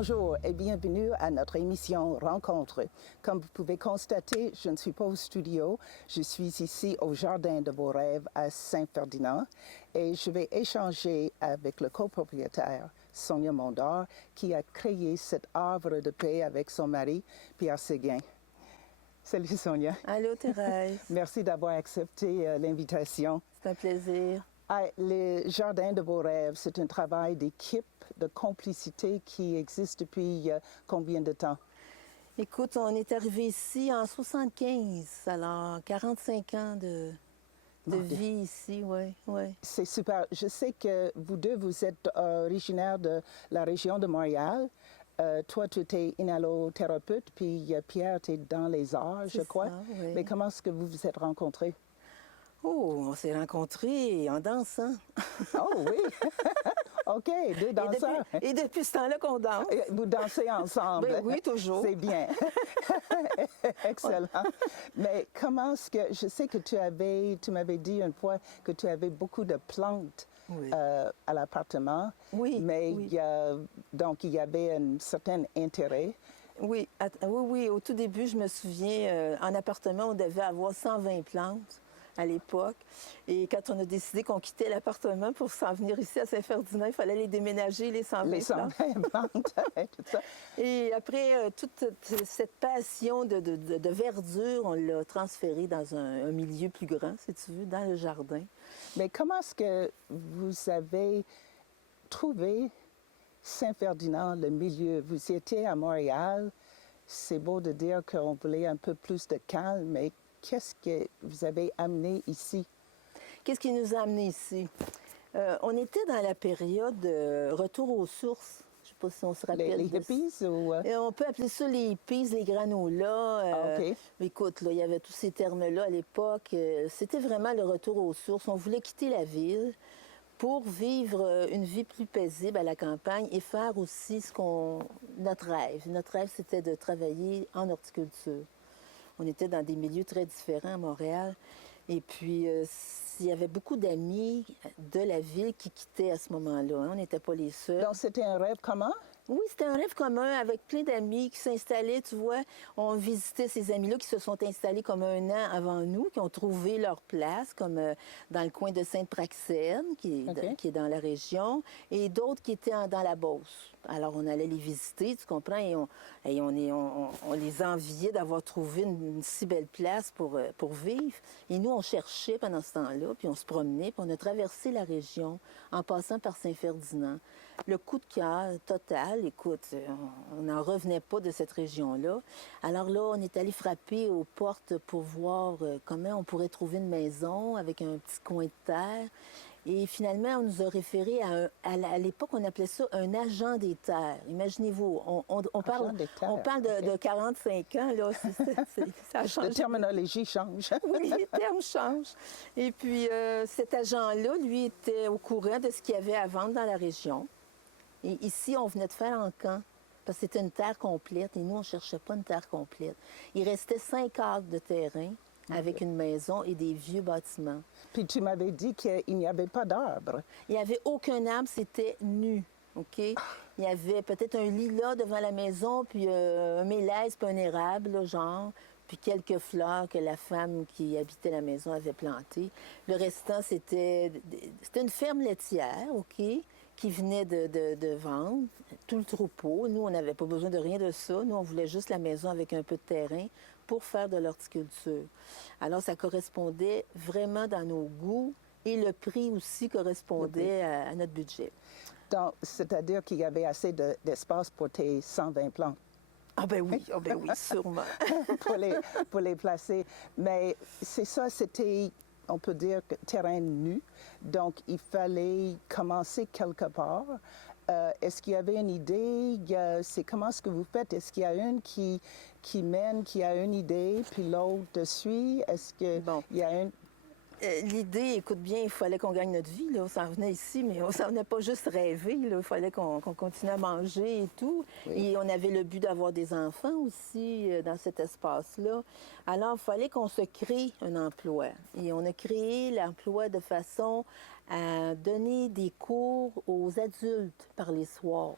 Bonjour et bienvenue à notre émission Rencontre. Comme vous pouvez constater, je ne suis pas au studio, je suis ici au Jardin de vos rêves à Saint-Ferdinand et je vais échanger avec le copropriétaire Sonia Mondor qui a créé cet havre de paix avec son mari Pierre Séguin. Salut Sonia. Allô Thérèse. Merci d'avoir accepté l'invitation. C'est un plaisir. Le Jardin de vos rêves, c'est un travail d'équipe, de complicité qui existe depuis combien de temps? Écoute, on est arrivé ici en 75, alors 45 ans de vie ici, oui. Ouais. C'est super. Je sais que vous deux, vous êtes originaires de la région de Montréal. Toi, tu étais inhalothérapeute, puis Pierre, tu es dans les arts, je crois. Ça, oui. Mais comment est-ce que vous vous êtes rencontrés? Oh, on s'est rencontrés en dansant. Oh oui! OK, deux danseurs. Et depuis ce temps-là qu'on danse. Vous dansez ensemble. Ben oui, toujours. C'est bien. Excellent. Mais comment est-ce que... Je sais que tu m'avais dit une fois que tu avais beaucoup de plantes Oui. à l'appartement. Oui, Mais oui. donc, il y avait un certain intérêt. Oui, oui. Au tout début, je me souviens, en appartement, on devait avoir 120 plantes à l'époque. Et quand on a décidé qu'on quittait l'appartement pour s'en venir ici à Saint-Ferdinand, il fallait les déménager, les 120 Les 120 plantes, tout ça. Et après, toute cette passion de verdure, on l'a transférée dans un milieu plus grand, si tu veux, dans le jardin. Mais comment est-ce que vous avez trouvé Saint-Ferdinand, le milieu? Vous étiez à Montréal. C'est beau de dire qu'on voulait un peu plus de calme, mais qu'est-ce que vous avez amené ici? Qu'est-ce qui nous a amenés ici? On était dans la période retour aux sources. Je ne sais pas si on se rappelle. Les hippies ou... On peut appeler ça les hippies, les granolas. OK. Écoute, là, il y avait tous ces termes-là à l'époque. C'était vraiment le retour aux sources. On voulait quitter la ville pour vivre une vie plus paisible à la campagne et faire aussi notre rêve. Notre rêve, c'était de travailler en horticulture. On était dans des milieux très différents à Montréal. Et puis, il y avait beaucoup d'amis de la ville qui quittaient à ce moment-là. Hein. On n'était pas les seuls. Donc, c'était un rêve commun? Oui, c'était un rêve commun avec plein d'amis qui s'installaient, tu vois. On visitait ces amis-là qui se sont installés comme un an avant nous, qui ont trouvé leur place, comme dans le coin de Sainte-Praxène, qui est dans la région, et d'autres qui étaient dans la Beauce. Alors, on allait les visiter, tu comprends, et on les enviait d'avoir trouvé une si belle place pour vivre. Et nous, on cherchait pendant ce temps-là, puis on se promenait, puis on a traversé la région en passant par Saint-Ferdinand. Le coup de cœur total, écoute, on n'en revenait pas de cette région-là. Alors là, on est allé frapper aux portes pour voir comment on pourrait trouver une maison avec un petit coin de terre. Et finalement, on nous a référé à l'époque, on appelait ça un agent des terres. Imaginez-vous, on parle de 45 ans, là. Ça a changé. La terminologie change. Oui, les termes changent. Et puis, cet agent-là, lui, était au courant de ce qu'il y avait à vendre dans la région. Et ici, on venait de faire un camp, parce que c'était une terre complète, et nous, on ne cherchait pas une terre complète. Il restait 5 acres de terrain avec une maison et des vieux bâtiments. Puis tu m'avais dit qu'il n'y avait pas d'arbres. Il n'y avait aucun arbre, c'était nu. OK? Il y avait peut-être un lilas devant la maison, puis un mélèze, puis un érable, là, genre, puis quelques fleurs que la femme qui habitait la maison avait plantées. Le restant, c'était une ferme laitière, OK, qui venait de vendre, tout le troupeau. Nous, on n'avait pas besoin de rien de ça. Nous, on voulait juste la maison avec un peu de terrain pour faire de l'horticulture. Alors, ça correspondait vraiment dans nos goûts et le prix aussi correspondait à notre budget. Donc, c'est-à-dire qu'il y avait assez d'espace pour tes 120 plantes. Ah ben oui, sûrement. pour les placer. Mais c'est ça, c'était, on peut dire, terrain nu. Donc, il fallait commencer quelque part. Est-ce qu'il y avait une idée? C'est comment est-ce que vous faites? Est-ce qu'il y a une qui mène, qui a une idée, puis l'autre suit? Est-ce qu'il y a une... L'idée, écoute bien, il fallait qu'on gagne notre vie. Là. On s'en venait ici, mais on s'en venait pas juste rêver. Là. Il fallait qu'on continue à manger et tout. Oui. Et on avait le but d'avoir des enfants aussi dans cet espace-là. Alors, il fallait qu'on se crée un emploi. Et on a créé l'emploi de façon à donner des cours aux adultes par les soirs.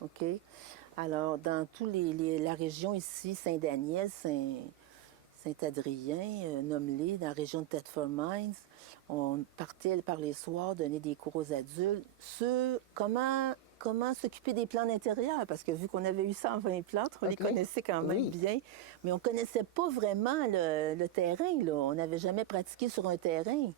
OK? Alors, dans tous la région ici, Saint-Daniel, Saint-Adrien, Nomelé, dans la région de Thetford Mines, on partait par les soirs donner des cours aux adultes sur comment s'occuper des plantes d'intérieur, parce que vu qu'on avait eu 120 plantes, on les connaissait quand même bien, mais on ne connaissait pas vraiment le terrain, là. On n'avait jamais pratiqué sur un terrain.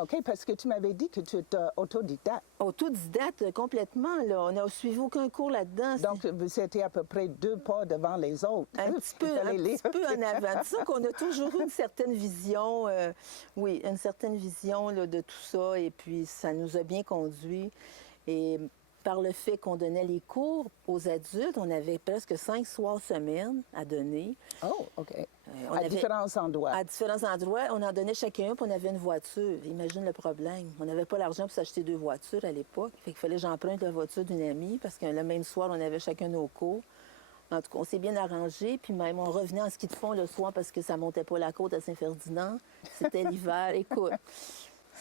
OK, parce que tu m'avais dit que tu étais autodidacte. Autodidacte complètement, là. On n'a suivi aucun cours là-dedans. Donc, vous étiez à peu près 2 pas devant les autres. Un petit peu en avant. Disons qu'on a toujours eu une certaine vision, une certaine vision là, de tout ça, et puis ça nous a bien conduits. Et par le fait qu'on donnait les cours aux adultes, on avait presque 5 soirs semaine à donner. Oh, OK. À différents endroits. À différents endroits. On en donnait chacun un, puis on avait une voiture. Imagine le problème. On n'avait pas l'argent pour s'acheter 2 voitures à l'époque. Fait qu'il fallait que j'emprunte la voiture d'une amie, parce que le même soir, on avait chacun nos cours. En tout cas, on s'est bien arrangé, puis même on revenait en ski de fond le soir parce que ça montait pas la côte à Saint-Ferdinand. C'était l'hiver. Écoute,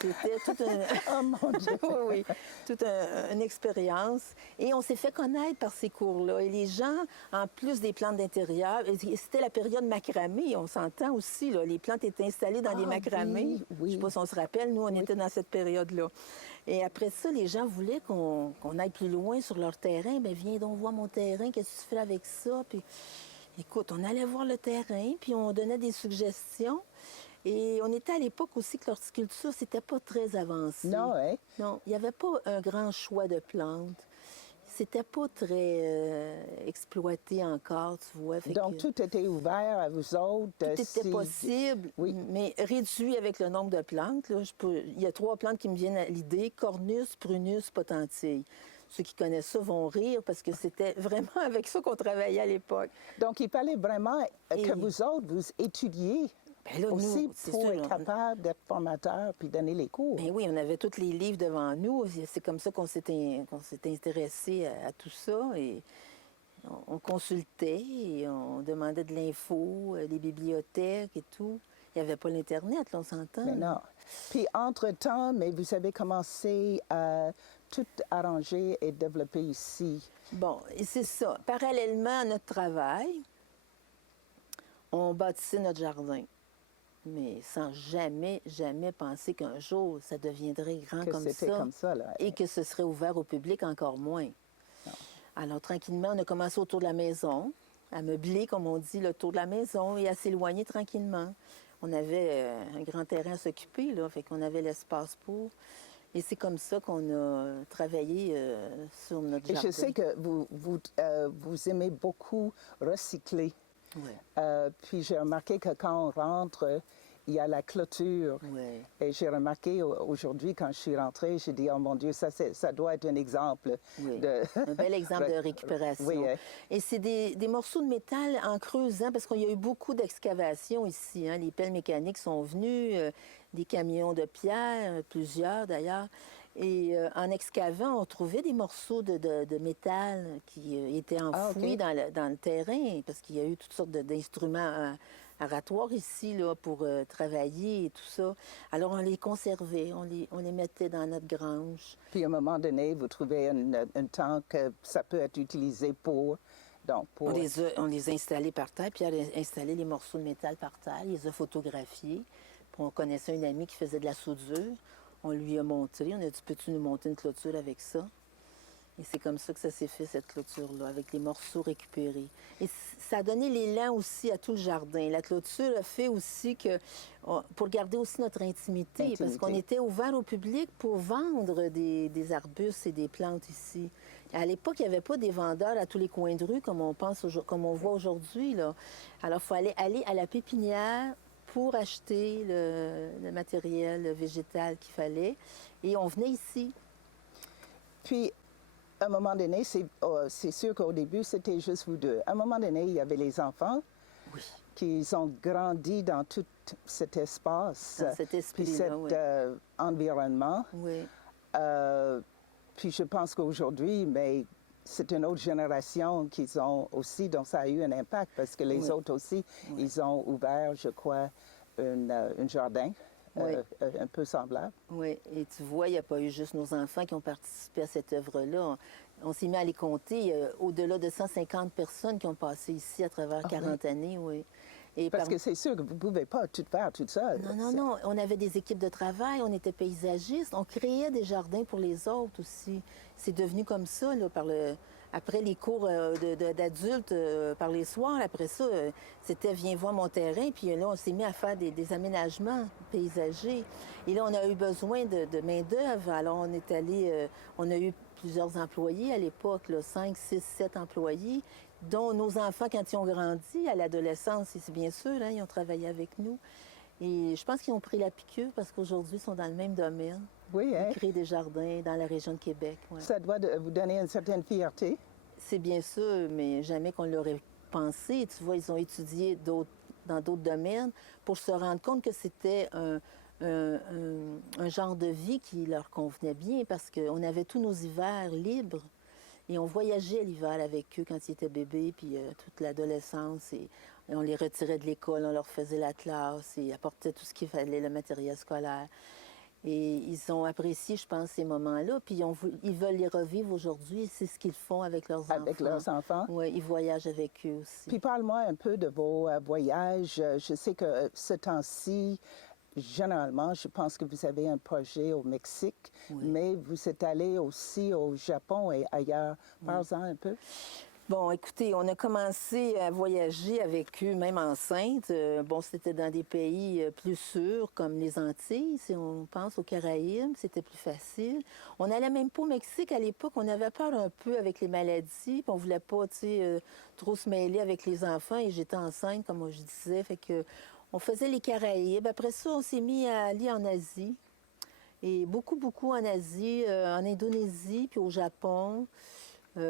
c'était toute Oh mon Dieu! oui, toute une expérience. Et on s'est fait connaître par ces cours-là. Et les gens, en plus des plantes d'intérieur, c'était la période macramé, on s'entend aussi, là. Les plantes étaient installées dans des macramés. Oui. Je ne sais pas si on se rappelle, nous, on était dans cette période-là. Et après ça, les gens voulaient qu'on aille plus loin sur leur terrain. Bien, viens donc voir mon terrain, qu'est-ce que tu fais avec ça? Puis, écoute, on allait voir le terrain, puis on donnait des suggestions. Et on était à l'époque aussi que l'horticulture, c'était pas très avancé. Non, hein? Non, il n'y avait pas un grand choix de plantes. C'était pas très exploité encore, tu vois. Donc, tout était ouvert à vous autres. Tout était possible, mais réduit avec le nombre de plantes. Là, il y a 3 plantes qui me viennent à l'idée: Cornus, Prunus, Potentille. Ceux qui connaissent ça vont rire parce que c'était vraiment avec ça qu'on travaillait à l'époque. Donc, il fallait vraiment que vous autres, vous étudiez. Ben là, aussi nous, pour sûr, être capable d'être formateur puis donner les cours. Ben oui, on avait tous les livres devant nous. C'est comme ça qu'on s'était intéressé à tout ça. Et on consultait et on demandait de l'info, les bibliothèques et tout. Il n'y avait pas l'Internet, là, on s'entend. Mais non. Puis, entre-temps, mais vous avez commencé à tout arranger et développer ici. Bon, et c'est ça. Parallèlement à notre travail, on bâtissait notre jardin. Mais sans jamais penser qu'un jour, ça deviendrait grand Que comme ça. c'était comme ça, là. Et que ce serait ouvert au public encore moins. Non. Alors, tranquillement, on a commencé autour de la maison, à meubler, comme on dit, le tour de la maison et à s'éloigner tranquillement. On avait un grand terrain à s'occuper, là, fait qu'on avait l'espace pour. Et c'est comme ça qu'on a travaillé sur notre jardin. Et je sais que vous aimez beaucoup recycler. Oui. Puis j'ai remarqué que quand on rentre, il y a la clôture. Oui. Et j'ai remarqué aujourd'hui, quand je suis rentrée, j'ai dit, oh mon Dieu, ça doit être un exemple. Oui. De... Un bel exemple de récupération. Oui, hein. Et c'est des morceaux de métal en creusant, parce qu'il y a eu beaucoup d'excavations ici. Hein. Les pelles mécaniques sont venues, des camions de pierre, plusieurs d'ailleurs. Et en excavant, on trouvait des morceaux de métal qui étaient enfouis dans le terrain, parce qu'il y a eu toutes sortes d'instruments aratoires ici là, pour travailler et tout ça. Alors, on les conservait, on les mettait dans notre grange. Puis à un moment donné, vous trouvez un temps que ça peut être utilisé pour... Donc, pour... On les a installés par terre, puis elle a installé les morceaux de métal par terre, il les a photographiés. Puis on connaissait une amie qui faisait de la soudure. On lui a montré, on a dit, peux-tu nous monter une clôture avec ça? Et c'est comme ça que ça s'est fait, cette clôture-là, avec les morceaux récupérés. Et ça a donné l'élan aussi à tout le jardin. La clôture a fait aussi que, pour garder aussi notre intimité, parce qu'on était ouvert au public pour vendre des arbustes et des plantes ici. À l'époque, il n'y avait pas des vendeurs à tous les coins de rue, comme on voit aujourd'hui, là. Alors, il fallait aller à la pépinière pour acheter le matériel végétal qu'il fallait. Et on venait ici. Puis, à un moment donné, c'est sûr qu'au début, c'était juste vous deux. À un moment donné, il y avait les enfants qui ont grandi dans tout cet espace, dans cet esprit, puis cet environnement. Oui. Puis je pense qu'aujourd'hui, mais c'est une autre génération qu'ils ont aussi, donc ça a eu un impact parce que les autres aussi, ils ont ouvert, je crois, un jardin. Un peu semblable. Oui, et tu vois, il n'y a pas eu juste nos enfants qui ont participé à cette œuvre-là. On s'est mis à les compter, au-delà de 150 personnes qui ont passé ici à travers 40 années, oui. Et Parce que c'est sûr que vous ne pouvez pas tout faire toute seule. Non. On avait des équipes de travail, on était paysagistes, on créait des jardins pour les autres aussi. C'est devenu comme ça, là, après les cours d'adultes, par les soirs. Après ça, c'était viens voir mon terrain. Puis là, on s'est mis à faire des aménagements paysagers. Et là, on a eu besoin de main-d'œuvre. Alors, on est allé, on a eu plusieurs employés à l'époque, 5, 6, 7 employés, dont nos enfants, quand ils ont grandi, à l'adolescence, c'est bien sûr, hein, ils ont travaillé avec nous. Et je pense qu'ils ont pris la piqûre parce qu'aujourd'hui, ils sont dans le même domaine. Oui, hein? Ils créent des jardins dans la région de Québec. Ouais. Ça doit vous donner une certaine fierté. C'est bien sûr, mais jamais qu'on l'aurait pensé. Tu vois, ils ont étudié dans d'autres domaines pour se rendre compte que c'était un genre de vie qui leur convenait bien parce qu'on avait tous nos hivers libres. Et on voyageait l'hiver avec eux quand ils étaient bébés, puis toute l'adolescence. Et on les retirait de l'école, on leur faisait la classe et apportait tout ce qu'il fallait, le matériel scolaire. Et ils ont apprécié, je pense, ces moments-là. Puis ils veulent les revivre aujourd'hui. C'est ce qu'ils font avec leurs enfants. Avec leurs enfants? Oui, ils voyagent avec eux aussi. Puis parle-moi un peu de vos voyages. Je sais que ce temps-ci, généralement, je pense que vous avez un projet au Mexique, mais vous êtes allé aussi au Japon et ailleurs. Parle-en un peu. Bon, écoutez, on a commencé à voyager avec eux, même enceinte. Bon, c'était dans des pays plus sûrs, comme les Antilles, si on pense aux Caraïbes, c'était plus facile. On n'allait même pas au Mexique à l'époque, on avait peur un peu avec les maladies, puis on voulait pas, tu sais, trop se mêler avec les enfants, et j'étais enceinte, comme je disais, fait que on faisait les Caraïbes. Après ça, on s'est mis à aller en Asie, et beaucoup en Asie, en Indonésie, puis au Japon.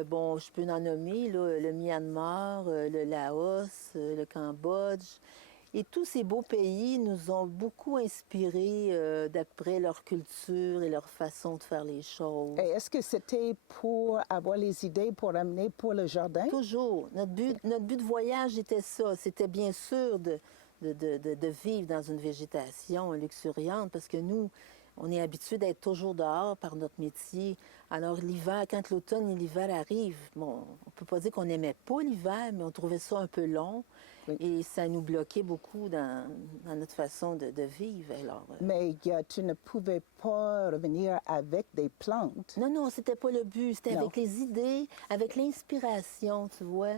Bon, je peux en nommer là, le Myanmar, le Laos, le Cambodge. Et tous ces beaux pays nous ont beaucoup inspirés d'après leur culture et leur façon de faire les choses. Et est-ce que c'était pour avoir les idées pour amener pour le jardin? Toujours. Notre but de voyage était ça. C'était bien sûr de vivre dans une végétation luxuriante parce que nous, on est habitué d'être toujours dehors par notre métier. Alors l'hiver, quand l'automne et l'hiver arrivent, bon, on ne peut pas dire qu'on n'aimait pas l'hiver, mais on trouvait ça un peu long. Oui. Et ça nous bloquait beaucoup dans notre façon de vivre. Alors, mais tu ne pouvais pas revenir avec des plantes. Non, c'était pas le but. C'était avec les idées, avec l'inspiration, tu vois.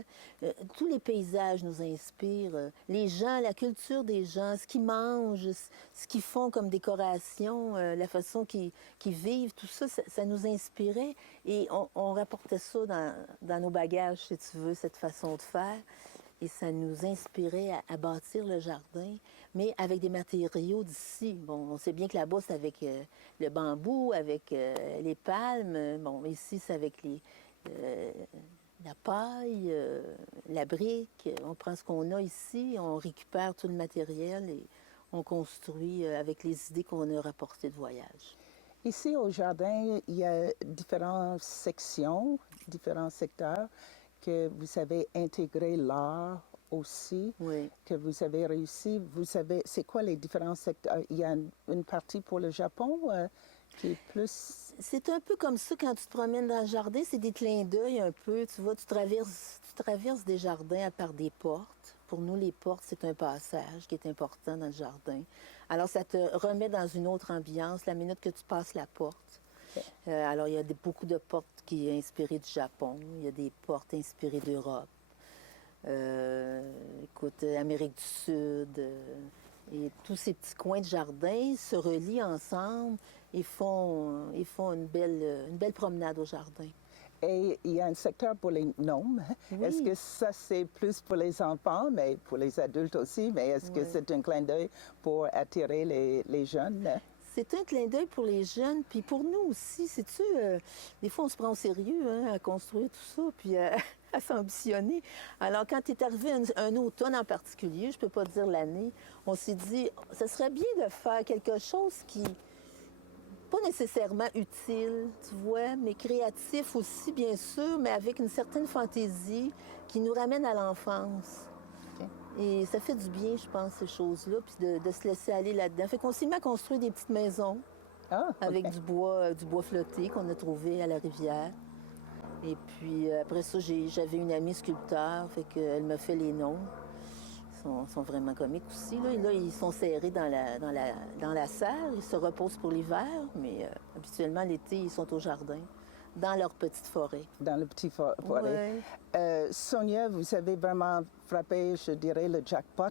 Tous les paysages nous inspirent. Les gens, la culture des gens, ce qu'ils mangent, ce qu'ils font comme décoration, la façon qu'ils vivent, tout ça, ça nous inspirait. Et on rapportait ça dans nos bagages, si tu veux, cette façon de faire. Et ça nous inspirait à bâtir le jardin, mais avec des matériaux d'ici. Bon, on sait bien que là-bas, c'est avec le bambou, avec les palmes. Bon, ici, c'est avec la paille, la brique. On prend ce qu'on a ici, on récupère tout le matériel et on construit avec les idées qu'on a rapportées de voyage. Ici, au jardin, il y a différentes sections, différents secteurs que vous avez intégré l'art aussi, que vous avez réussi. Vous savez, c'est quoi les différents secteurs? Il y a une partie pour le Japon qui est plus... C'est un peu comme ça quand tu te promènes dans le jardin, c'est des clins d'œil un peu. Tu vois, tu traverses des jardins par des portes. Pour nous, les portes, c'est un passage qui est important dans le jardin. Alors, ça te remet dans une autre ambiance la minute que tu passes la porte. Alors, il y a beaucoup de portes qui sont inspirées du Japon. Il y a des portes inspirées d'Europe. Écoute, Amérique du Sud. Et tous ces petits coins de jardin se relient ensemble et font une belle promenade au jardin. Et il y a un secteur pour les gnomes. Oui. Est-ce que ça, c'est plus pour les enfants, mais pour les adultes aussi? Mais est-ce que c'est un clin d'œil pour attirer les jeunes? C'est un clin d'œil pour les jeunes, puis pour nous aussi. Sais-tu, des fois, on se prend au sérieux à construire tout ça, puis à s'ambitionner. Alors, quand est arrivé un automne en particulier, je ne peux pas dire l'année, on s'est dit, ça serait bien de faire quelque chose qui... pas nécessairement utile, tu vois, mais créatif aussi, bien sûr, mais avec une certaine fantaisie qui nous ramène à l'enfance. Okay. Et ça fait du bien, je pense, ces choses-là, puis de se laisser aller là-dedans. Fait qu'on s'est mis à construire des petites maisons avec du bois flotté qu'on a trouvé à la rivière. Et puis après ça, j'avais une amie sculpteur, fait qu'elle me fait les noms. Sont vraiment comiques aussi. Là, ils sont serrés dans la serre, ils se reposent pour l'hiver, mais habituellement, l'été, ils sont au jardin, dans leur petite forêt. Dans le petit forêt. Ouais. Sonia, vous avez vraiment frappé, je dirais, le jackpot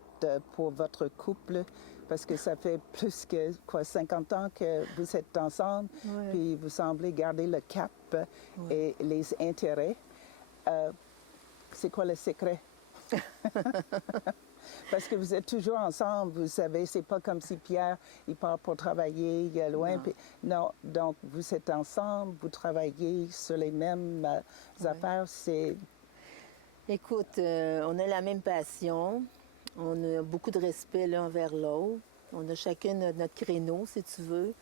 pour votre couple, parce que ça fait plus que 50 ans que vous êtes ensemble, Ouais. puis vous semblez garder le cap Ouais. et les intérêts. C'est quoi le secret? Parce que vous êtes toujours ensemble, vous savez, c'est pas comme si Pierre, il part pour travailler, il est loin. Non. Puis, non, donc vous êtes ensemble, vous travaillez sur les mêmes affaires, c'est... Écoute, on a la même passion, on a beaucoup de respect l'un envers l'autre, on a chacun notre créneau, si tu veux.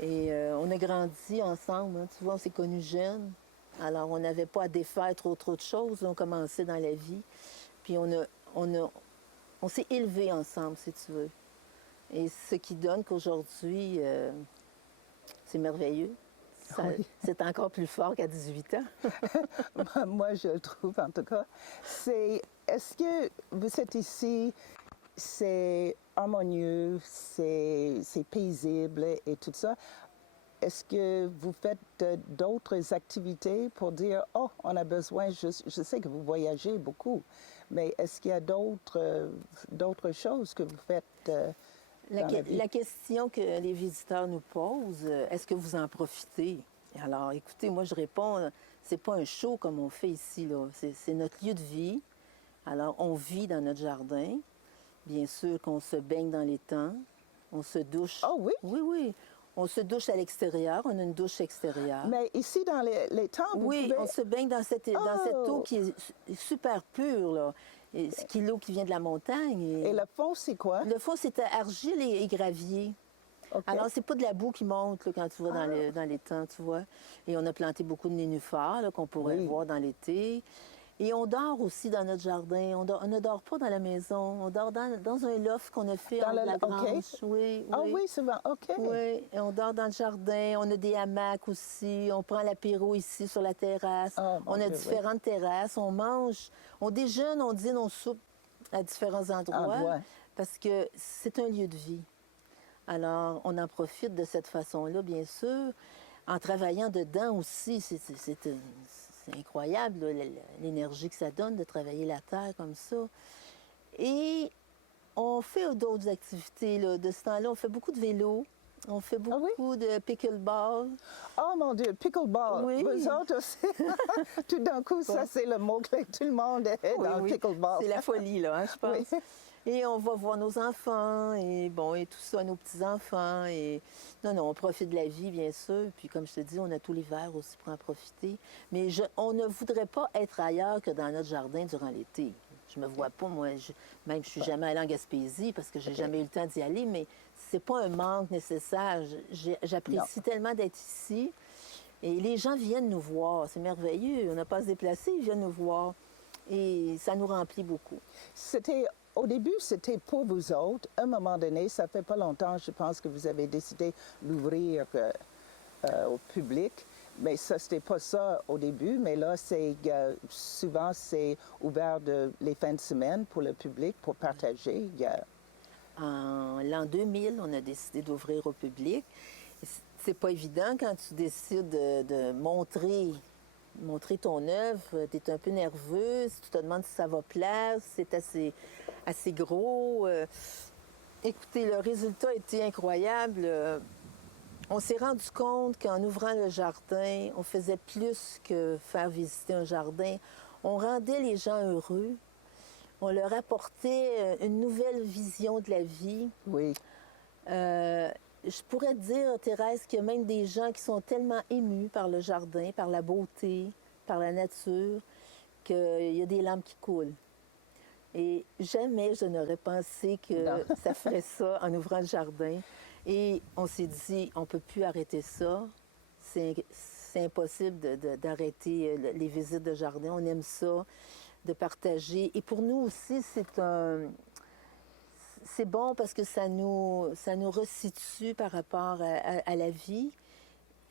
Et on a grandi ensemble, hein. Tu vois, on s'est connus jeunes. Alors, on n'avait pas à défaire trop de choses. On commençait dans la vie. Puis on s'est élevés ensemble, si tu veux. Et ce qui donne qu'aujourd'hui, c'est merveilleux. Oui. C'est encore plus fort qu'à 18 ans. Moi, je le trouve, en tout cas. Est-ce que vous êtes ici, c'est harmonieux, c'est paisible et tout ça? Est-ce que vous faites d'autres activités pour dire, oh, on a besoin, je sais que vous voyagez beaucoup, mais est-ce qu'il y a d'autres choses que vous faites dans la vie? La question que les visiteurs nous posent, est-ce que vous en profitez? Alors, écoutez, moi, je réponds, c'est pas un show comme on fait ici, là. C'est notre lieu de vie. Alors, on vit dans notre jardin. Bien sûr qu'on se baigne dans les temps. On se douche. Oh oui? Oui, oui. On se douche à l'extérieur. On a une douche extérieure. Mais ici, dans les temps, vous Oui, pouvez... on se baigne dans cette eau qui est super pure, là. C'est l'eau qui vient de la montagne. Et le fond, c'est quoi? Le fond, c'est argile et gravier. OK. Alors, c'est pas de la boue qui monte là, quand tu vas dans les temps, tu vois. Et on a planté beaucoup de nénuphars là, qu'on pourrait Oui. voir dans l'été. Et on dort aussi dans notre jardin. On ne dort pas dans la maison. On dort dans un loft qu'on a fait Dans en haut de la OK. branche. Oui, Ah oui, souvent, OK. Oui, et on dort dans le jardin. On a des hamacs aussi. On prend l'apéro ici sur la terrasse. Oh, mon on a Dieu, différentes terrasses. On mange, on déjeune, on dîne, on soupe à différents endroits. Parce que c'est un lieu de vie. Alors, on en profite de cette façon-là, bien sûr. En travaillant dedans aussi, c'est incroyable, là, l'énergie que ça donne de travailler la terre comme ça. Et on fait d'autres activités. Là. De ce temps-là, on fait beaucoup de vélo. On fait beaucoup de pickleball. Oh mon Dieu, pickleball. Oui. Vous autres aussi. Tout d'un coup, ça, c'est le mot que tout le monde est dans le pickleball. C'est la folie, là, hein, je pense. Oui. Et on va voir nos enfants, et bon, et tout ça, nos petits-enfants. Et non, on profite de la vie, bien sûr. Puis comme je te dis, on a tout l'hiver aussi pour en profiter. Mais on ne voudrait pas être ailleurs que dans notre jardin durant l'été. Je me vois pas, moi, même je suis jamais allée en Gaspésie parce que j'ai jamais eu le temps d'y aller, mais c'est pas un manque nécessaire. J'apprécie tellement d'être ici. Et les gens viennent nous voir. C'est merveilleux. On n'a pas à se déplacer, ils viennent nous voir. Et ça nous remplit beaucoup. Au début, c'était pour vous autres. À un moment donné, ça fait pas longtemps, je pense que vous avez décidé d'ouvrir au public. Mais ça, c'était pas ça au début. Mais là, souvent, c'est ouvert les fins de semaine pour le public, pour partager. En l'an 2000, on a décidé d'ouvrir au public. C'est pas évident quand tu décides de montrer ton œuvre. Tu es un peu nerveuse, tu te demandes si ça va plaire, si c'est assez gros. Écoutez, le résultat a été incroyable. On s'est rendu compte qu'en ouvrant le jardin, on faisait plus que faire visiter un jardin. On rendait les gens heureux. On leur apportait une nouvelle vision de la vie. Oui. Je pourrais te dire, Thérèse, qu'il y a même des gens qui sont tellement émus par le jardin, par la beauté, par la nature, qu'il y a des larmes qui coulent. Et jamais je n'aurais pensé que ça ferait ça en ouvrant le jardin. Et on s'est dit, on ne peut plus arrêter ça. C'est impossible d'arrêter les visites de jardin. On aime ça, de partager. Et pour nous aussi, c'est bon parce que ça nous resitue par rapport à la vie.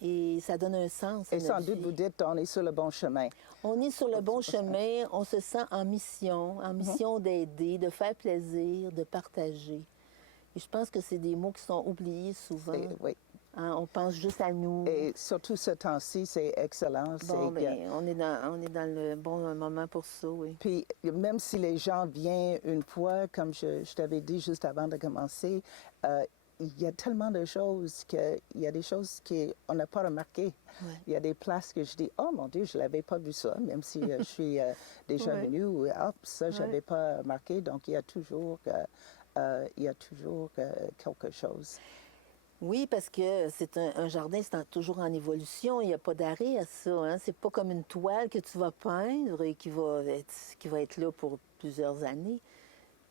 Et ça donne un sens à Et notre sans doute, vie. vous dites, on est sur le bon chemin. On est sur le bon chemin, on se sent en mission d'aider, de faire plaisir, de partager. Et je pense que c'est des mots qui sont oubliés souvent. Oui. Hein, on pense juste à nous. Et surtout ce temps-ci, c'est excellent. Bon, ben, on est dans le bon moment pour ça, oui. Puis même si les gens viennent une fois, comme je t'avais dit juste avant de commencer, il y a tellement de choses il y a des choses qu'on n'a pas remarquées. Ouais. Il y a des places que je dis, oh mon Dieu, je ne l'avais pas vu ça, même si je suis déjà Ouais. venue, ou hop, ça, je Ouais. n'avais pas remarqué. Donc, il y a toujours quelque chose. Oui, parce que c'est un jardin, toujours en évolution. Il n'y a pas d'arrêt à ça. Hein? C'est pas comme une toile que tu vas peindre et qui va être là pour plusieurs années.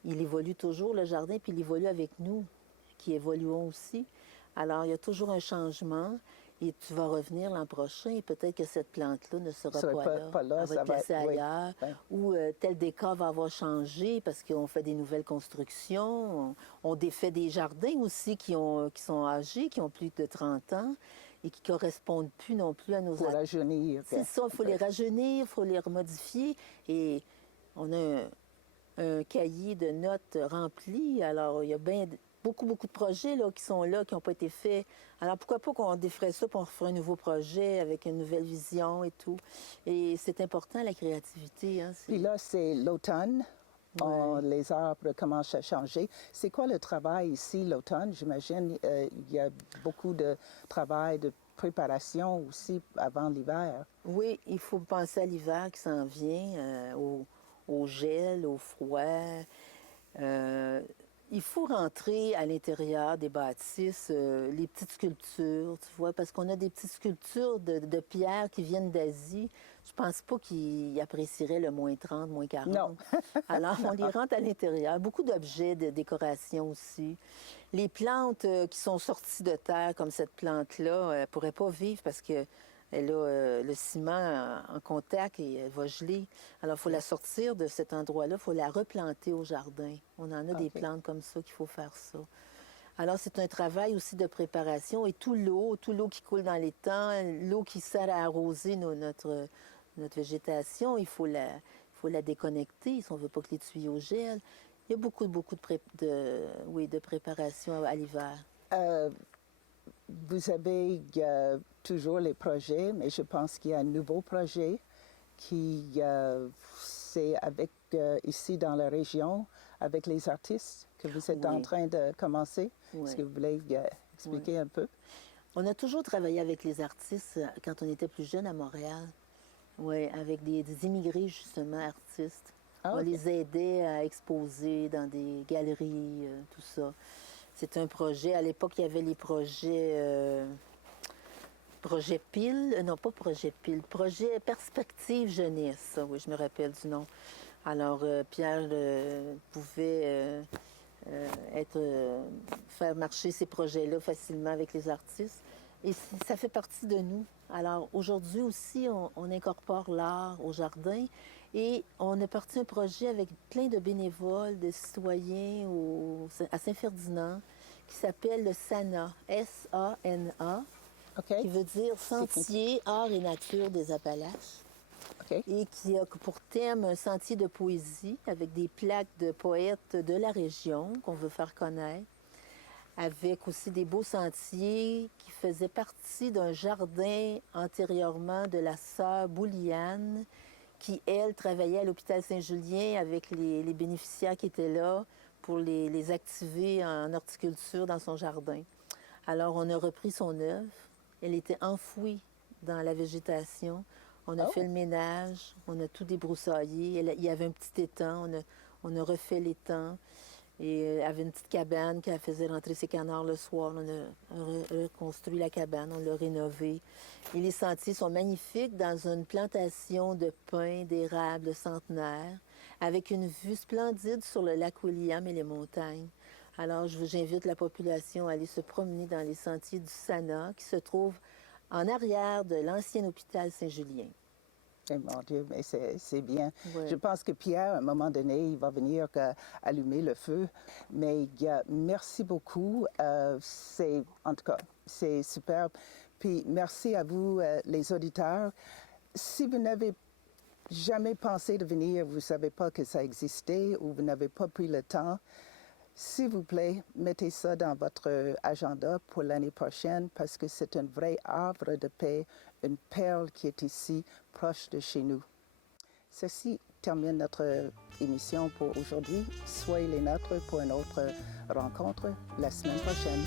Il évolue toujours, le jardin, puis il évolue avec nous, qui évoluons aussi. Alors, il y a toujours un changement. Et tu vas revenir l'an prochain et peut-être que cette plante-là ne sera pas là. Elle va être placée ailleurs. Oui. Ou tel décor va avoir changé parce qu'on fait des nouvelles constructions. On défait des jardins aussi qui sont âgés, qui ont plus de 30 ans et qui ne correspondent plus non plus à nos Pour rajeunir. C'est ça, il faut les rajeunir, il faut les remodifier. Et on a un cahier de notes rempli. Alors, il y a beaucoup de projets là, qui sont là, qui n'ont pas été faits. Alors, pourquoi pas qu'on déferait ça pour on referait un nouveau projet avec une nouvelle vision et tout. Et c'est important, la créativité. Hein, Puis là, c'est l'automne. Ouais. Les arbres commencent à changer. C'est quoi le travail ici, l'automne? J'imagine il y a beaucoup de travail, de préparation aussi avant l'hiver. Oui, il faut penser à l'hiver qui s'en vient, au gel, au froid. Il faut rentrer à l'intérieur des bâtisses, les petites sculptures, tu vois, parce qu'on a des petites sculptures de pierre qui viennent d'Asie. Je pense pas qu'ils apprécieraient le moins 30, moins 40. Non. Alors, on les rentre à l'intérieur. Beaucoup d'objets de décoration aussi. Les plantes qui sont sorties de terre, comme cette plante-là, elle ne pourrait pas vivre parce que elle a le ciment en contact et elle va geler. Alors, il faut la sortir de cet endroit-là, il faut la replanter au jardin. On en a des plantes comme ça qu'il faut faire ça. Alors, c'est un travail aussi de préparation. Et tout l'eau qui coule dans l'étang, l'eau qui sert à arroser notre végétation, il faut la déconnecter si on ne veut pas que les tuyaux gèlent. Il y a beaucoup de préparation à l'hiver. Vous avez toujours les projets, mais je pense qu'il y a un nouveau projet qui c'est avec ici dans la région, avec les artistes que vous êtes en train de commencer. Oui. Est-ce que vous voulez expliquer un peu? On a toujours travaillé avec les artistes quand on était plus jeune à Montréal. Oui, avec des immigrés, justement, artistes. On les aidait à exposer dans des galeries, tout ça. C'est un projet. À l'époque, il y avait les projets... Projet PIL, non pas Projet PIL, Projet Perspective Jeunesse, oui, je me rappelle du nom. Alors, Pierre pouvait faire marcher ces projets-là facilement avec les artistes. Et ça fait partie de nous. Alors, aujourd'hui aussi, on incorpore l'art au jardin et on a parti un projet avec plein de bénévoles, de citoyens à Saint-Ferdinand qui s'appelle le SANA, S-A-N-A. Okay. Qui veut dire Sentier, Art et Nature des Appalaches. Okay. Et qui a pour thème un sentier de poésie avec des plaques de poètes de la région qu'on veut faire connaître, avec aussi des beaux sentiers qui faisaient partie d'un jardin antérieurement de la sœur Bouliane, qui, elle, travaillait à l'hôpital Saint-Julien avec les bénéficiaires qui étaient là pour les activer en horticulture dans son jardin. Alors, on a repris son œuvre. Elle était enfouie dans la végétation. On a fait le ménage, on a tout débroussaillé. Il y avait un petit étang, on a refait l'étang. Et elle avait une petite cabane qui faisait rentrer ses canards le soir. On a reconstruit la cabane, on l'a rénovée. Et les sentiers sont magnifiques dans une plantation de pins, d'érables, de centenaires, avec une vue splendide sur le lac William et les montagnes. Alors, j'invite la population à aller se promener dans les sentiers du SANA qui se trouvent en arrière de l'ancien hôpital Saint-Julien. Eh, mon Dieu, mais c'est bien. Ouais. Je pense que Pierre, à un moment donné, il va venir allumer le feu. Mais merci beaucoup. En tout cas, c'est superbe. Puis merci à vous, les auditeurs. Si vous n'avez jamais pensé de venir, vous ne savez pas que ça existait ou vous n'avez pas pris le temps, s'il vous plaît, mettez ça dans votre agenda pour l'année prochaine parce que c'est un vrai havre de paix, une perle qui est ici, proche de chez nous. Ceci termine notre émission pour aujourd'hui. Soyez les nôtres pour une autre rencontre la semaine prochaine.